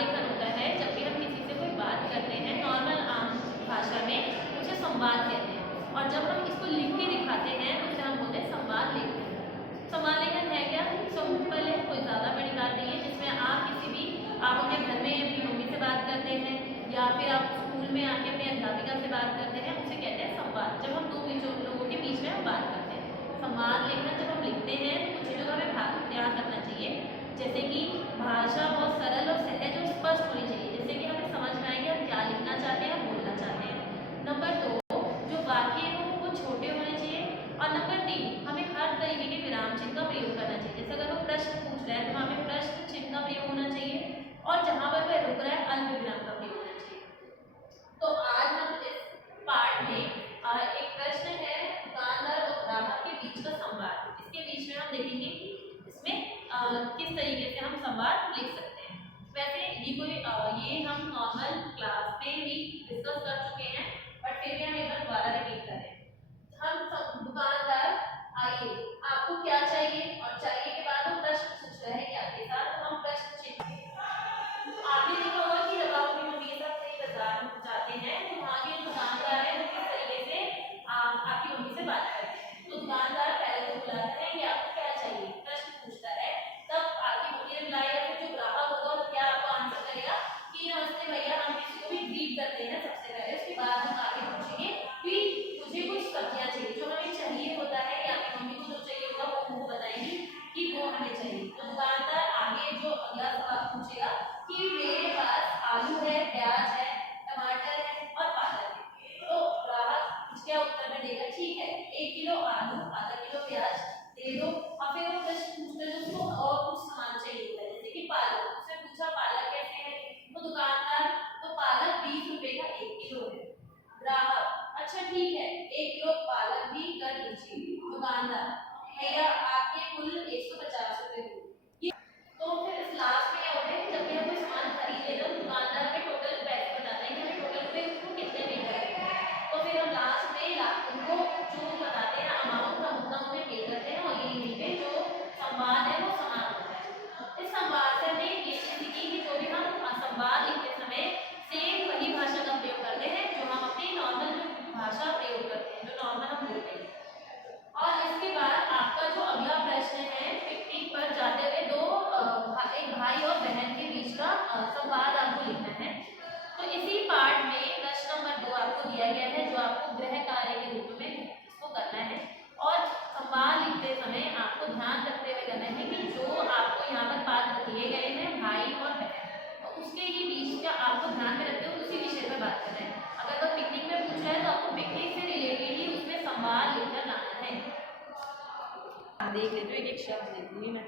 लेखन होता है जब भी हम किसी से कोई बात करते हैं नॉर्मल आम भाषा में, उसे संवाद कहते हैं। और जब हम इसको लिख के दिखाते हैं तो उसे हम बोलते हैं संवाद लेखन। संवाद लेखन है क्या? सिंपल है, कोई ज़्यादा बड़ी बात नहीं है, जिसमें आप अपने घर में अपनी मम्मी से बात करते हैं या फिर आप स्कूल में आके अपने अध्यापिका से बात करते हैं, उसे कहते हैं संवाद। जब हम दो लोगों के बीच में हम बात करते हैं। संवाद लेखन जब हम लिखते हैं तो कुछ चीज़ों का हमें ध्यान रखना चाहिए, जैसे कि भाषा बहुत सरल और सहज और स्पष्ट होनी चाहिए, जैसे कि हमें समझ में आए कि हम क्या लिखना चाहते हैं, बोलना चाहते हैं। नंबर 2, जो वाक्य हो वो छोटे होने चाहिए। और नंबर 3, हमें हर तरीके के विराम चिन्ह का प्रयोग करना चाहिए। जैसे अगर वो प्रश्न पूछ रहा है तो हमें प्रश्न चिन्ह का प्रयोग होना चाहिए, और जहाँ पर वह रुक रहा है अल्प विराम का प्रयोग होना चाहिए। तो आज हम इस पार्ट में एक प्रश्न है दुकानदार और ग्राहक के बीच का संवाद। इसके बीच में हम देखेंगे कि इसमें किस तरीके से हम संवाद लिख सकते हैं। वैसे ये हम नॉर्मल क्लास में भी डिस्कस कर चुके हैं, बट फिर भी हम एक बार दोबारा रिपीट करें। हम दुकानदार, आइए आपको क्या चाहिए, और चाहिए के बाद वो प्रश्न पूछ रहे हैं कि आपके साथ, तो हम प्रश्न चिन्ह। आपने देखा होगा कि जब आप अपनी मम्मी के साथ कहीं बाजार में जाते हैं तो वहाँ के दुकानदार है वो किस तरीके से आपकी मम्मी से बात करते हैं। तो दुकानदार पहले तो बुलाता है कि आपको क्या चाहिए, प्रश्न पूछता है, तब आपकी मम्मी ने बुलाया, या फिर जो ग्राहक होगा वो क्या आपको आंसर करेगा कि नमस्ते भैया, हम किसी को भी ग्रीट करते हैं सबसे पहले। उसके बाद हम आगे पूछेंगे कि मुझे कुछ सब्जियां चाहिए, जो हमें चाहिए होता है या आपकी मम्मी को जो चाहिए होगा वो हमको बताएगी कि वो हमें चाहिए। तो दुकानदार आगे जो अगला सवाल पूछेगा कि मेरे पास आलू है, प्याज है, टमाटर है और पालक है। तो ग्राहक उसके उत्तर में देगा ठीक है, 1 किलो आलू, आधा किलो प्याज दे दो। और फिर वो प्रश्न पूछते हैं उसको और कुछ सामान चाहिए होता है, जैसे कि पालक। उसने पूछा पालक कैसे है, तो दुकानदार, तो पालक 20 रुपए का 1 किलो है। ग्राहक, अच्छा ठीक है, 1 किलो पालक भी कर दीजिए। दुकानदार, भैया आपके कुल 150 रुपए हुए। तो फिर इस लास्ट में क्या होता है कि जब भी हम कोई सामान खरीदते हैं तो दुकानदार हमें टोटल पैसे बताते हैं कि हमें टोटल पे उसको कितने पे करने हैं। तो फिर हम लास्ट में उनको जो बताते हैं अमाउंट, हम उतना उन्हें पे करते हैं, और यही पे जो संवाद है वो समाप्त होता है। इस संवाद से हमें ये चीज़ सीखी कि जो भी हम संवाद लिखते समय सेम वही भाषा का प्रयोग करते हैं जो हम अपनी नॉर्मल भाषा प्रयोग करते हैं, जो नॉर्मल हम बोलते हैं। और इसके बाद आपका जो अगला प्रश्न है, पिकनिक पर जाते हुए एक भाई और बहन के बीच का संवाद आपको लिखना है। तो इसी पार्ट में प्रश्न नंबर 2 आपको दिया गया है, जो आपको गृह कार्य के रूप में इसको करना है। और संवाद लिखते समय आपको ध्यान रखते हुए करना है कि जो आपको यहाँ पर पात्र दिए गए हैं भाई और बहन, तो उसके ही बीच का आपको ध्यान में रखते हुए उसी विषय पर बात करना है। अगर वो पिकनिक में पूछ रहा है तो आपको पिकनिक से रिलेटेड ही उसमें संवाद लिखकर लाना है। देख लेते एक एक शब्द लिखूंगी मैं।